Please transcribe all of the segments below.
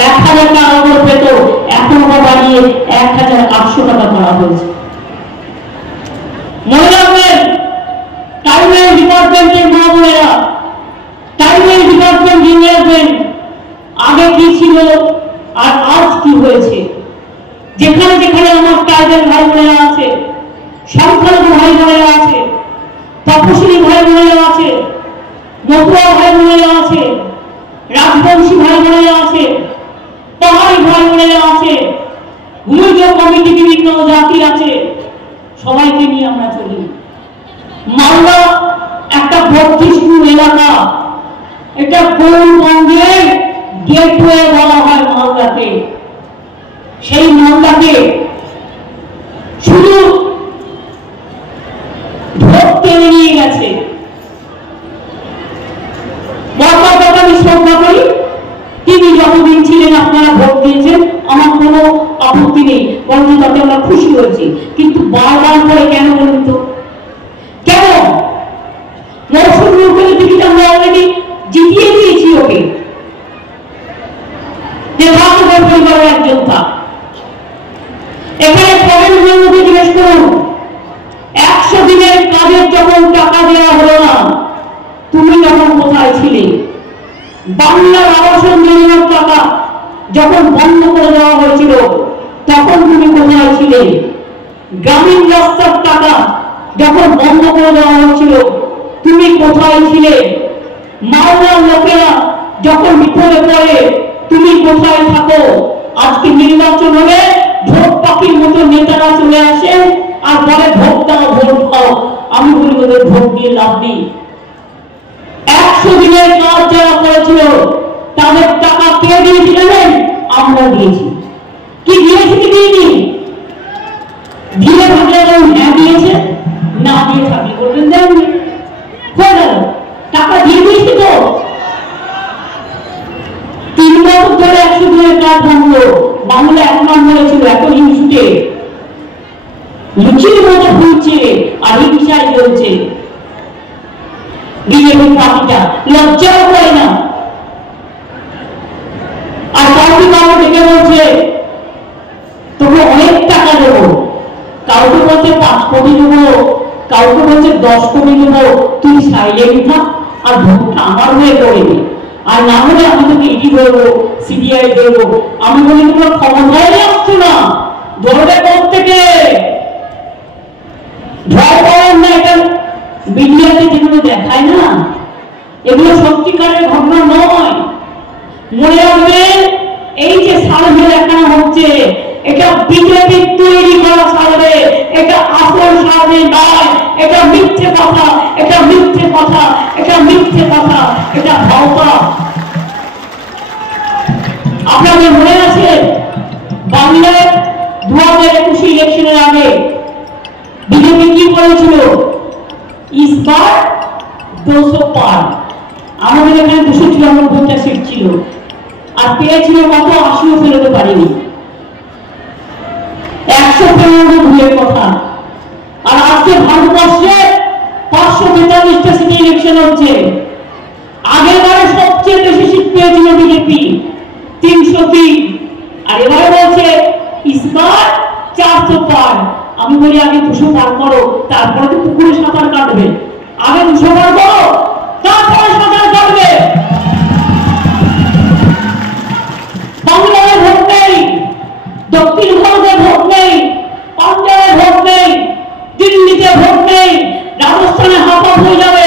1000 টাকা করে পেত, এখন বাড়িয়ে 1800 টাকা করা হয়েছে। মনে রাখবেন, টাইমলাইন ডিপার্টমেন্টের মা বোনেরা, টাইমলাইন ডিপার্টমেন্ট জেনে রাখবেন আগে কি ছিল আর আজ কি হয়েছে। যেখানে যেখানে আমার ট্রাইবাল ভাই বোনেরা আছে, সংখ্যালঘু ভাই বোনেরা আছে, তপশিলি ভাই বোনেরা আছে, মতুয়া ভাই বোনেরা আছে, রাজবংশী ভাই বোনেরা আছে, পাহাড়ি ভাই বোনেরা আছে, ভূমিজ কমিটি বিভিন্ন জাতি আছে, সবাইকে নিয়ে আমরা চলি। মালদা একটা বর্ধিষ্ণু এলাকা, এটা গৌরবঙ্গের গেটওয়ে বলা হয় মালদাকে। সেই মালদাকে শুধু ভোট টেনে নিয়ে গেছে। আমি শ্রদ্ধা করি, তিনি যতদিন ছিলেন আপনারা ভোট দিয়েছেন, আমার কোনো আপত্তি নেই, বরং তাতে আমরা খুশি হয়েছি। কিন্তু বারবার করে কেন বলুন তো, কেন মৌসুম রূপের টিকিট আমরা অলরেডি জিতিয়ে দিয়েছি ওকে, যে রাজগড় পরিবারের একজন থাক। এখানে প্রবীণবাবুকে জিজ্ঞেস করুন, 100 দিনের কাজের যখন টাকা দেওয়া হলো না, তুমি তখন কোথায় ছিলে? বাংলার আবাসন যোজনার টাকা যখন বন্ধ করে দেওয়া হয়েছিল, তখন তুমি কোথায় ছিলে? গ্রামীণ রাস্তার টাকা যখন বন্ধ করে দেওয়া হয়েছিল, তুমি কোথায় ছিলে? মালদার লোকেরা যখন বিপদে পড়ে, তুমি কোথায় থাকো? আজকে নির্বাচন হলে ভোট পাখির মতো নেতারা চলে আসেন আর বলে ভোট দাও, ভোট দাও। আমি বলি ওদের ভোট দিয়ে লাভ নেই। 100 দিনের কাজ যারা করেছিল তাদের টাকা কে দিয়েছি জানেন? আমরা দিয়েছি। কি দিয়েছি কি দিইনি? দিয়ে থাকলে হ্যাঁ দিয়েছে, না দিয়ে থাকলে বলবেন দেননি। হয়ে গেল, টাকা দিয়ে দিয়েছি তো। 3 বছর ধরে 100 দিনের কাজ ভাঙলো। বাংলা 1 নম্বরে ছিল, এত ইস্যুতে লুচির মতো ফুলছে আর হিংসায় চলছে। বিজেপি পার্টিটা লজ্জাও করে না। আর কাউকে কাউকে ডেকে বলছে তোকে অনেক টাকা দেবো, কাউকে বলছে 5 কোটি দেবো, কাউকে বলছে 10 কোটি দেবো, তুই সাইলেন্ট থাক আর ভোটটা আমার হয়ে করবি, আর না হলে আমি তোকে ইডি করবো, সিবিআই দেবো। আমি বলি তোমার ক্ষমতায় আসছো না, ধরবে কোথা থেকে? ভয় পাওয়ার না, এটা মিডিয়াতে যেগুলো দেখায় না, এগুলো সত্যিকারের ঘটনা নয়। মনে রাখবেন, এই যে সার্ভে দেখানো হচ্ছে, এটা বিজেপি তৈরি করা সার্ভে, এটা আসল সার্ভে নয়। এটা মিথ্যে কথা, এটা মিথ্যে কথা, এটা মিথ্যে কথা, এটা ভাওতা। আপনাদের মনে আছে বাংলায় 2021 ইলেকশনের আগে বিজেপি কি বলেছিল? इस बार 200 पार। আমাদের এখানে 294টা সিট ছিল, আর পেয়েছিল কত? 80ও ফেরতে পারিনি। 115 ভুলের কথা। আর আজকে ভারতবর্ষে 543টা সিটি ইলেকশন হচ্ছে। আগের বারে সবচেয়ে বেশি সিট পেয়েছিল বিজেপি, 303। আর এবারে বলছে इस बार 400 पार। আমি বলি আগে 200 পার করো, তারপরে তো পুকুরে সাঁতার কাটবে। আগে 200 পার করো, তারপরে সাঁতার কাটবে। বাংলায় ভোট নেই, দক্ষিণ ভারতে ভোট নেই, পাঞ্জাবে ভোট নেই, দিল্লিতে ভোট নেই, রাজস্থানে হাফাপ হয়ে যাবে,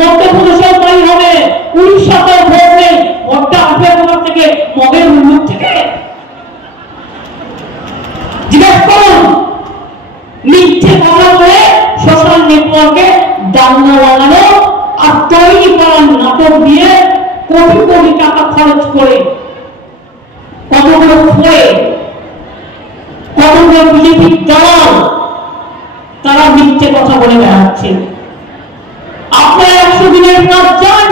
মধ্যপ্রদেশেও তাই হবে, উড়িষ্যাতেও ভোট নেই। ভোটটা আসবে কোথা থেকে? মগের মুখ থেকে। জিজ্ঞেস করুন, মিথ্যে কথা বলে সোশ্যাল নেটওয়ার্কে দাঙ্গা লাগানো আর তৈরি করার নাটক দিয়ে কোটি কোটি টাকা খরচ করে, কতগুলো করে, কতগুলো বিজেপির দল তারা মিথ্যে কথা বলে বেড়াচ্ছে। আপনারা 100 দিনের কাজ চান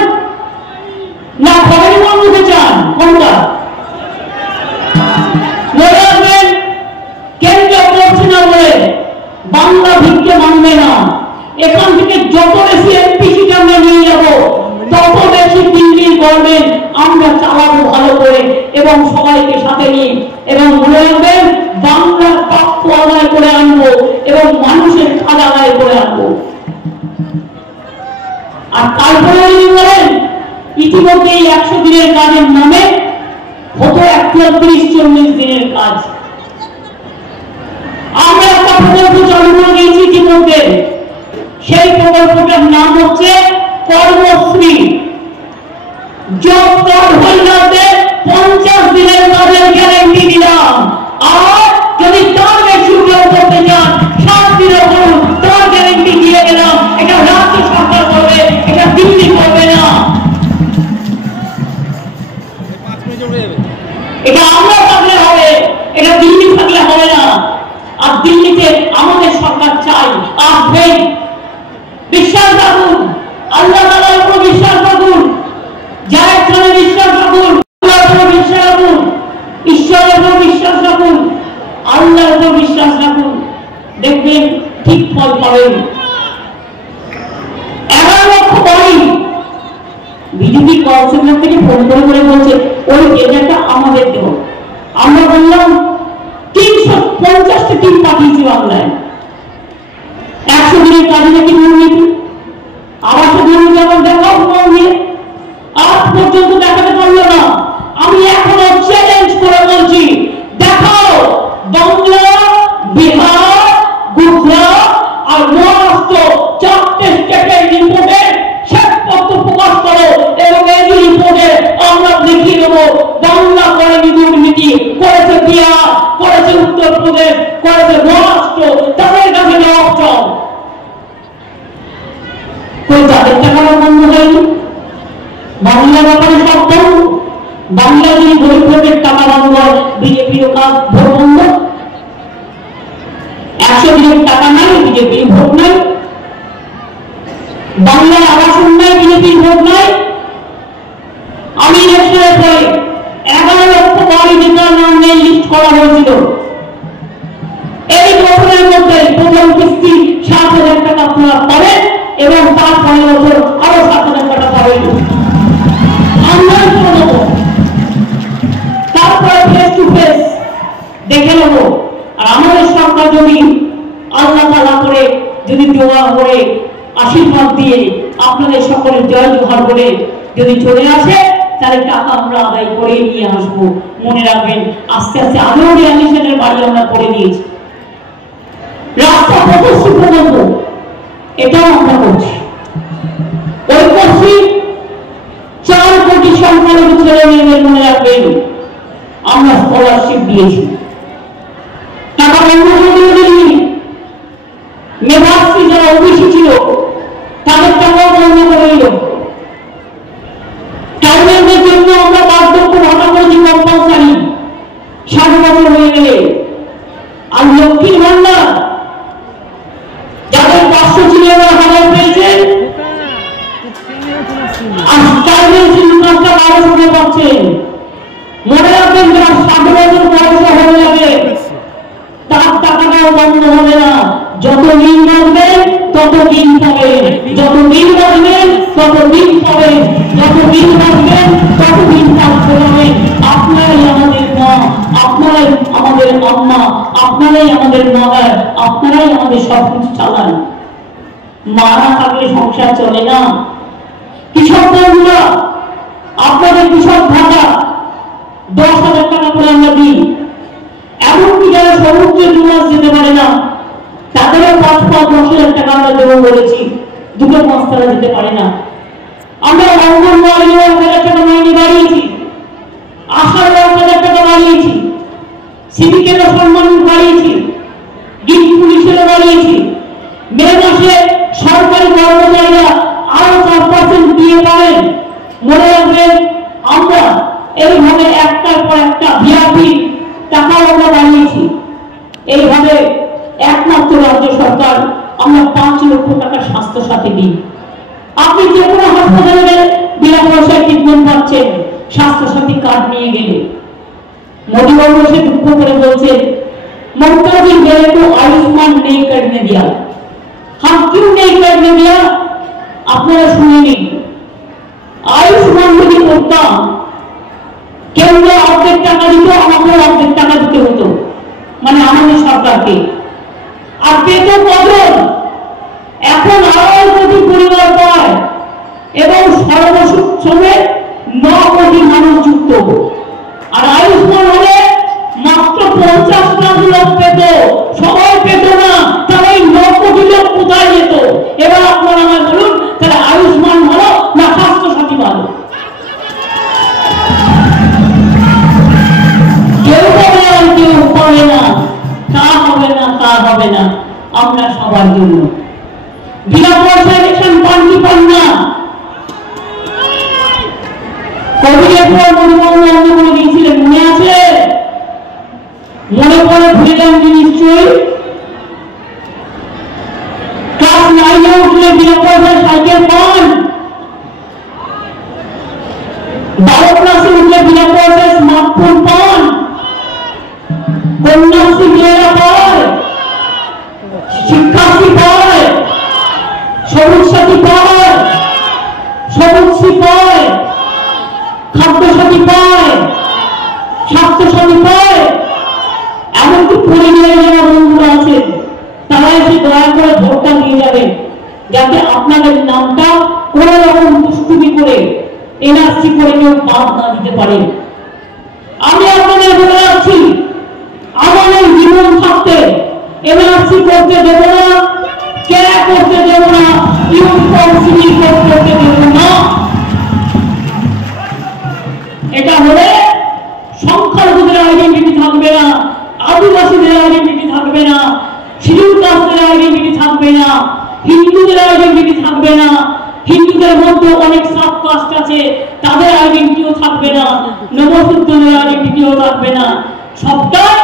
না খবরের বন্ধুকে চান? কোনটা? মনে রাখবেন, কেন্দ্র করছে না বলে বাংলা ভিক্ষে মানবে না। এখান থেকে যত বেশি এমপি সিট আমরা নিয়ে যাব, তত বেশি দিল্লির গভর্নমেন্ট আমরা চালাবো ভালো করে, এবং সবাইকে সাথে নিয়ে, এবং মনে রাখবেন বাংলার প্রাপ্য আদায় করে আনবো এবং মানুষের কাজ আদায় করে আনবো। আর তারপরে যদি বলেন ইতিমধ্যে 100 দিনের কাজের নামে হতো 31-40 দিনের কাজ। আমরা একটা প্রকল্প চালু করে দিয়েছি ইতিমধ্যে, সেই প্রকল্পটার নাম হচ্ছে কর্মশ্রী। জব কার্ড হোল্ডারদের 50 দিনের কাজের গ্যারান্টি দিলাম। আর যদি তার বেশি কেউ করতে চান 7 দিনের করুন, তার গ্যারান্টি দিয়ে গেলাম। এটা রাজ্য সরকার করবে, এটা দিল্লি করবে না, এটা আমরা থাকলে হবে, এটা দিল্লি থাকলে হবে না। আর দিল্লিতে আমাদের সরকার চাই, আসবেন। বিশ্বাস রাখুন, আল্লাহ তাআলার উপর বিশ্বাস রাখুন, জায়েদ খানে বিশ্বাস রাখুন, আল্লাহর উপর বিশ্বাস রাখুন, ঈশ্বরের উপর বিশ্বাস রাখুন, আল্লাহর উপর বিশ্বাস রাখুন, দেখবেন ঠিক ফল পাবেন। 11 লক্ষ বাড়ি বিজেপি কাউন্সিলর থেকে ফোন করে বলছে ওই এজেন্টটা আমাদের দেব। আমরা বললাম 350টা টিম পাঠিয়েছি বাংলায়। 100 দিনের কাজে নাকি দুর্নীতি, আবাস দুর্নীতি আবার দেখাও নিয়ে আজ পর্যন্ত দেখাতে পারলো না। আমি এখনো চ্যালেঞ্জ করে বলছি, দেখাও বাংলা, বিহার, গুজরাট আর মহারাষ্ট্র 4টে স্টেটের রিপোর্টে শ্বেতপত্র প্রকাশ করো এবং এই রিপোর্টে আমরা দেখিয়ে দেবো বাংলা করেনি দুর্নীতি, করেছে বিহার, করেছে উত্তরপ্রদেশ, করেছে মহারাষ্ট্র। তাদের কাছে জবাব চাও। কই তাদের টাকাটা বন্ধ হয়নি? বাংলা ব্যাপারে সব বন্ধ। বাংলা যদি গরিব ভোটের টাকা বন্ধ হয়, বিজেপির কাজ ভোট বন্ধ। 100 দিনের টাকা নাই, বিজেপির ভোট নাই। বাংলার আবাসন নাই, বিজেপির ভোট নাই। আমি ইলেকশনের পরে 11 লক্ষ বাড়ি যেটার নাম নিয়ে লিস্ট করা হয়েছিল, এই বছরের মধ্যে প্রথম কিস্তি 7,000 টাকা আপনারা পাবেন এবং তারপরে বছর আরো 7,000 টাকা পাবেন। আমরা করব, তারপরে ফেস টু ফেস দেখে নেব। আর আমাদের সরকার যদি আল্লাহ তাআলা করে, যদি দোয়া করে, আশীর্বাদ দিয়ে, আপনাদের সকলের জয় জোহার করে যদি চলে আসে, তাহলে টাকা আমরা আদায় করে নিয়ে আসবো। মনে রাখবেন, আস্তে আস্তে আরো রিয়ালিশনের বাড়ি আমরা করে দিয়েছি। রাস্তা প্রশস্ত প্রকল্প এটাও আমরা করছি। ওই করছি 4 কোটি সংখ্যালঘু ছেলে মেয়েদের, মনে রাখবেন, আমরা স্কলারশিপ দিয়েছি। টাকা বন্ধ করে দিয়েছি। মেধাশ্রী যারা ওবিসি ছিল তাদের টাকাও বন্ধ করে দিল। ট্রাইবালদের জন্য আমরা বার্ধক্য ভাতা করেছি কম্পালসারি 60 বছর হয়ে গেলে। আর লক্ষ্মীর ভান্ডার যাদের 500 ছিল ওরা 1000 পেয়েছেন, আর ট্রাইবাল সিনকাসটা 1200 পাচ্ছেন। মনে রাখবেন, যারা 60 বছর বয়স হয়ে যাবে তার টাকাটাও বন্ধ হবে না। যত দিন বাঁচবেন তত দিন পাবেন, যত দিন বাঁচবেন তত দিন পাবেন, যত দিন বাঁচবেন তত দিন পাবেন। আপনারাই আমাদের মা, আপনারাই আমাদের আম্মা, আপনারাই আমাদের মাদার, আপনারাই আমাদের সবকিছু চালান। মা না থাকলে সংসার চলে না। কৃষক বন্ধুরা, আপনাদের কৃষক ভাতা 10,000 টাকা করে আমরা দিই। এমনকি যারা সমুদ্রে 2 মাস যেতে পারে না, তাদেরও 5-10,000 টাকা আমরা দেবো বলেছি। 2 মাস তারা যেতে পারে না। আমরা অঙ্গনওয়াড়ি 1,000 টাকা মাইনে বাড়িয়েছি, আশার 1,000 টাকা বাড়িয়েছি, সিভিকেরও সম্মান বাড়িয়েছি, ডিউটি পুলিশেরও বাড়িয়েছি। মে মাসে সরকারি কর্মচারীরা আরো 4% দিয়ে পাবেন। মনে রাখবেন, আমরা এইভাবে একটার পর একটা ভিআইপি টাকাও আমরা বাড়িয়েছি। এইভাবে একমাত্র রাজ্য সরকার আমরা 5 লক্ষ টাকা স্বাস্থ্য সাথী দিই। আপনি যে কোনো হাসপাতালে গেলে বিনা পয়সায় ট্রিটমেন্ট পাচ্ছেন স্বাস্থ্য সাথী কার্ড নিয়ে গেলে। मोदी बाबू से दुख করে বলছেন, ममता जी मेरे को आयुष्मान नहीं करने दिया। हम क्यों नहीं करने दिया? আপনারা শুনেনি। आयुष्मान যদি করতাম, কেন্দ্র অর্ধেক টাকা দিত, আমাকেও অর্ধেক টাকা দিতে হতো, মানে আমাদের সরকারকে। আর পেত কজন? এখন 2.5 কোটি পরিবার পায় এবং সর্বসুক্ষে 9 কোটি মানুষ যুক্ত। আর আয়ুষ্মান হলে মাত্র 50 লাখ লোক পেত, সবাই পেত না। তাহলে এই 9 কোটি লোক কোথায় যেত? এবার আপনারা আমায় বলুন, তাহলে আয়ুষ্মান হলো না স্বাস্থ্য সাথী ভালো? কেউ পাবে আর কেউ পাবে না, তা হবে না, তা হবে না। আমরা সবার জন্য বিনা পয়সায় রেশন পান কি পান না? কোভিডের পর মনোবল বন্ধ করে দিয়েছিলেন, মনে আছে? মনে পড়ে ভুলে যান নিশ্চয়ই। ক্লাস 9-এ উঠলে বিনা পয়সায় সাইকেল পান, 12 ক্লাসে উঠলে বিনা পয়সায় স্মার্টফোন পান, কন্যাশ্রী মেয়েরা পায়, শিক্ষাশ্রী পায়, সবুজ সাথী পায়, সবুজশ্রী পায়, খাদ্য সাথী পায়, স্বাস্থ্য সাথী পায়। এমনকি পরিবারে যারা বন্ধুরা আছেন তারা এসে দয়া করে ভোটটা দিয়ে যাবেন, যাতে আপনাদের নামটা কোন রকম দুষ্টুমি করে এনআরসি করে কেউ বাদ না দিতে পারেন। আমি আপনাদের বলে রাখছি, আমাদের জীবন থাকতে এনআরসি করতে দেব না, ক্যা করতে দেব না, ইউনিফর্ম সিভিল কোড করতে দেব না। এটা হলে সংখ্যালঘুদের আইডেন্টিটি থাকবে না, আদিবাসীদের আইডেন্টিটি থাকবে না, শিডিউল কাস্টের আইডেন্টিটি থাকবে না, হিন্দুদের আইডেন্টিটি থাকবে না, হিন্দুদের মধ্যে অনেক সাব কাস্ট আছে তাদের আইডেন্টিটিও থাকবে না, নবসূত্রদের আইডেন্টিটিও থাকবে না। সবটাই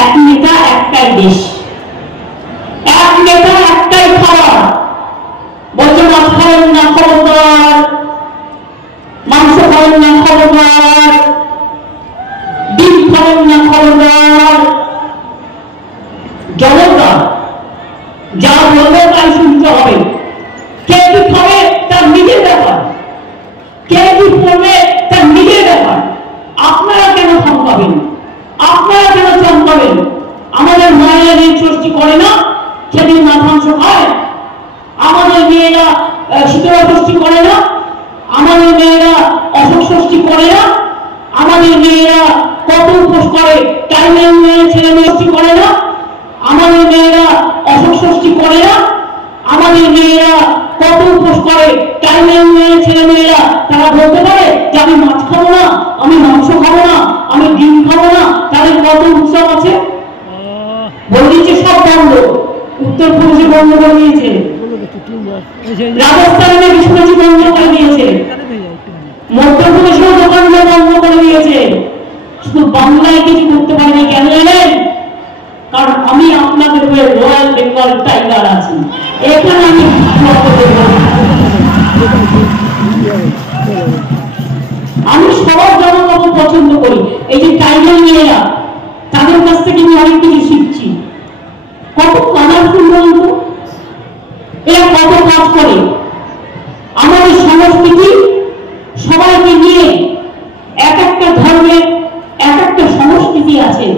এক নেতা একটাই দেশ, এক নেতা একটাই খাবার। বলছে মাছ খাবেন না খবরদার, মাংস খাবেন না খবরদার, ডিম খাবেন না খবরদার, জনগণ যা বলবে তাই শুনতে হবে। কে কি খাবে তার নিজের ব্যাপার, কে কি করবে তার নিজের ব্যাপার। আপনারা কেন থামকাবেন? আপনারা কেন চমকাবেন? আমাদের মায়েরা যে ষষ্ঠী করে না, সেদিন মাছ মাংস খায়। আমাদের মেয়েরা শীতলা ষষ্ঠী করে না, আমাদের মেয়েরা অশোক ষষ্ঠী করে না, আমাদের মেয়েরা কত উপোস করে, টাইমে ছেলে মেয়ে ষষ্ঠী করে না, আমাদের মেয়েরা অশোক ষষ্ঠী করে না, আমাদের মেয়েরা কত উপোস করে, টাইমে ছেলে মেয়েরা তারা বলতে পারে যে আমি মাছ খাবো না, আমি মাংস খাবো না, আমি ডিম খাবো না। তাদের কত উৎসব আছে? বলে দিয়েছে সব বন্ধ। উত্তরপ্রদেশে বন্ধ করে দিয়েছে, রাজস্থানে বিষ্ণুজি বন্ধ করে দিয়েছে, মধ্যপ্রদেশেও দোকানগুলো বন্ধ করে দিয়েছে। শুধু বাংলায় কিছু করতে পারেনি, কেন জানেন? কারণ আমি আপনাদের হয়ে রয়্যাল বেঙ্গল টাইগার আছি, এখানে আমি আমি সব জনগণ পছন্দ করি। এই যে টাইগার মেয়েরা, তাদের কাছ থেকে আমি অনেক কিছু শিখছি। কত কালারফুল বলতো, এরা কত কাজ করে। আমাদের সংস্কৃতি সবাইকে নিয়ে, এক একটা ধর্মের এক একটা সংস্কৃতি আছে,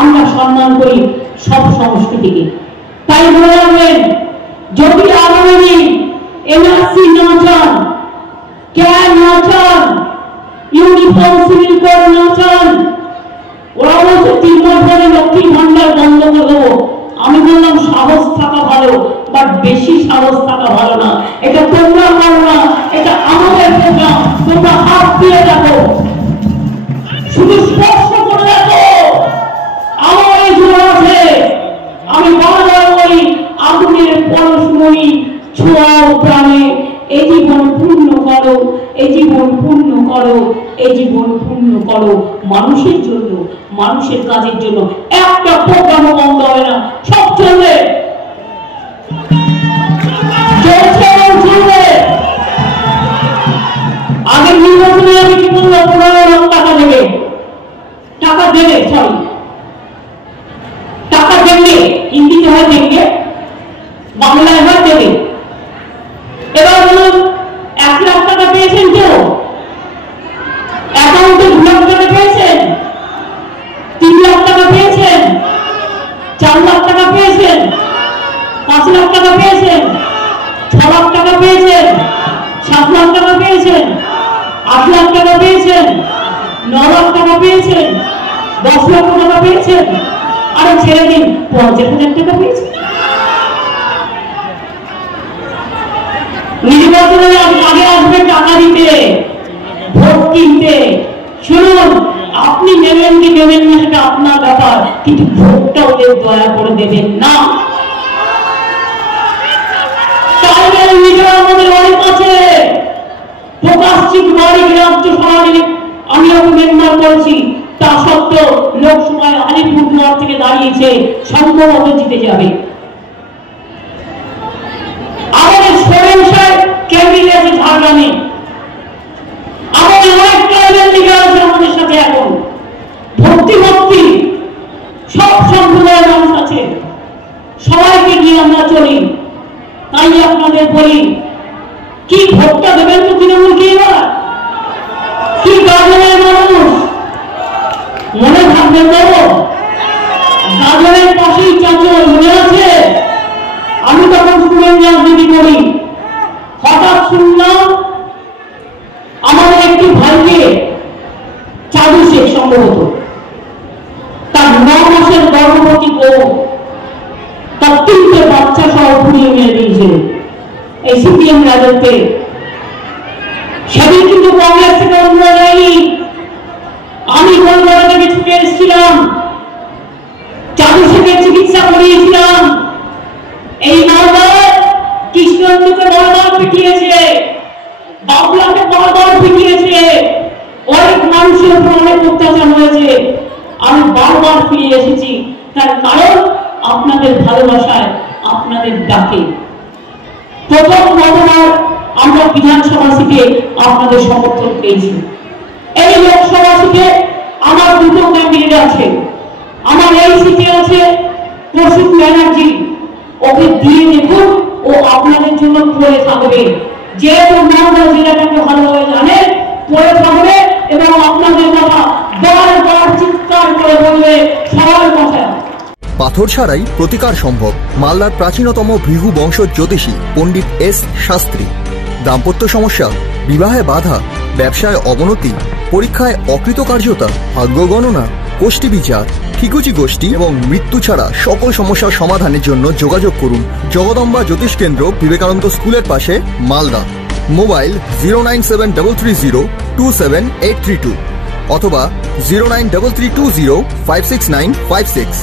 আমরা সম্মান করি সব সংস্কৃতিকে। তাই বলে রাখবেন, যদি আগামী দিন এনআরসি না চান, ক্যা না চান, ইউনিফর্ম সিভিল কোড না চান, ওরা বলছে 3 মাস পরে লক্ষ্মীর ভান্ডার বন্ধ করে দেবো। আমি বললাম সাহস থাকা ভালো, বাট বেশি সাহস থাকা ভালো না। এটা তোমরা পারো না, এটা আমাদের প্রোগ্রাম। তোমরা হাত দিয়ে দেখো, শুধু স্পর্শ করে দেখো, আমার এই জোর আছে। আমি বারবার বলি, আগুনের পরশমণি ছোঁয়াও প্রাণে, এই জীবন পূর্ণ করো, এই জীবন পূর্ণ করো, এই জীবন পূর্ণ করো। মানুষের জন্য, মানুষের কাজের জন্য একটা প্রোগ্রামও বন্ধ হবে না, সব চলবে, চলছে এবং চলবে। আগের নির্বাচনে আমি কি বললাম, 15 লাখ টাকা দেবে, টাকা দেবে, সরি টাকা দেবে, হিন্দিতে হয় দেবে, বাংলায় হয় দেবে। এবার বলুন, 1 লাখ টাকা পেয়েছেন কেউ? অ্যাকাউন্টে লাখ টাকা পেয়েছেন, 9 লাখ টাকা পেয়েছেন, 10 লক্ষ টাকা পেয়েছেন, আরে ছেড়ে দিন 50,000 টাকা পেয়েছেন। নির্বাচনের আগে আসবে টাকা দিতে, ভোট কিনতে। শুনুন, আপনি নেবেন কি নেবেন না সেটা আপনার ব্যাপার, কিন্তু ভোটটা ওদের দয়া করে দেবেন না। আমাদের অনেক আছে, প্রকাশিত বাড়ি রাজ্য সভায় আমিও মেম্বার করেছি, তা সত্ত্বেও লোকসভায় আলিপুরদুয়ার থেকে দাঁড়িয়েছে, সম্ভবত জিতে যাবে। আমাদের সোরেন সাহেব ক্যান্ডিডেট আছে ঝাড়গ্রামে, আমাদের অনেক ট্রাইবেল লিডার আছে আমাদের সাথে, এখন ভর্তি ভর্তি সব সম্প্রদায়ের মানুষ আছে, সবাইকে নিয়ে আমরা চলি। তাই আপনাদের বলি, কি ভোটটা দেবেন তো তৃণমূলকে এবার? কি গাজনের মানুষ মনে থাকবে তো? গাজনের পাশেই চাঁচল, মনে আছে? আমি তখন স্টুডেন্ট রাজনীতি করি, হঠাৎ শুনলাম আমাদের একটি ভাইকে, চাঁদু শেখ সম্ভবত, তার 9 মাসের গর্ভবতী বউ তার 3টে বাচ্চা সহ পুড়িয়ে মেরে দিয়েছে এই সিপিএম রাজত্বে। সেদিন কিন্তু কংগ্রেস থেকে অন্য যায়নি, আমি কলকাতা থেকে ছুটে এসেছিলাম, চাঁদু শেখের চিকিৎসা করিয়েছিলাম। এই মালদায় কৃষ্ণকে বারবার পিটিয়েছে, বাবলাকে বারবার পিটিয়েছে, অনেক মানুষের উপর অনেক অত্যাচার হয়েছে। আমি বারবার ফিরে এসেছি, তার কারণ আপনাদের ভালোবাসায়, আপনাদের ডাকে। প্রথম গতবার আমরা বিধানসভা সিটে আপনাদের সমর্থন পেয়েছি। এই লোকসভা সিটে আমার 2টো ক্যান্ডিডেট আছে। আমার এই সিটে আছে কৌশিক ব্যানার্জি, ওকে দিয়ে দেখুন, ও আপনাদের জন্য পড়ে থাকবে। যেহেতু মালদা জেলাটাকে ভালোভাবে জানে, পড়ে থাকবে এবং আপনাদের কথা বারবার চিৎকার করে বলবে সবার কথা। পাথর ছাড়াই প্রতিকার সম্ভব। মালদার প্রাচীনতম ভৃগু বংশ জ্যোতিষী পণ্ডিত এস শাস্ত্রী। দাম্পত্য সমস্যা, বিবাহে বাধা, ব্যবসায় অবনতি, পরীক্ষায় অকৃতকার্যতা, ভাগ্য গণনা, গোষ্ঠী বিচার, ঠিকুচি গোষ্ঠী এবং মৃত্যু ছাড়া সকল সমস্যার সমাধানের জন্য যোগাযোগ করুন জগদম্বা জ্যোতিষ কেন্দ্র, বিবেকানন্দ স্কুলের পাশে, মালদা। মোবাইল 09730278332 অথবা 09332056956।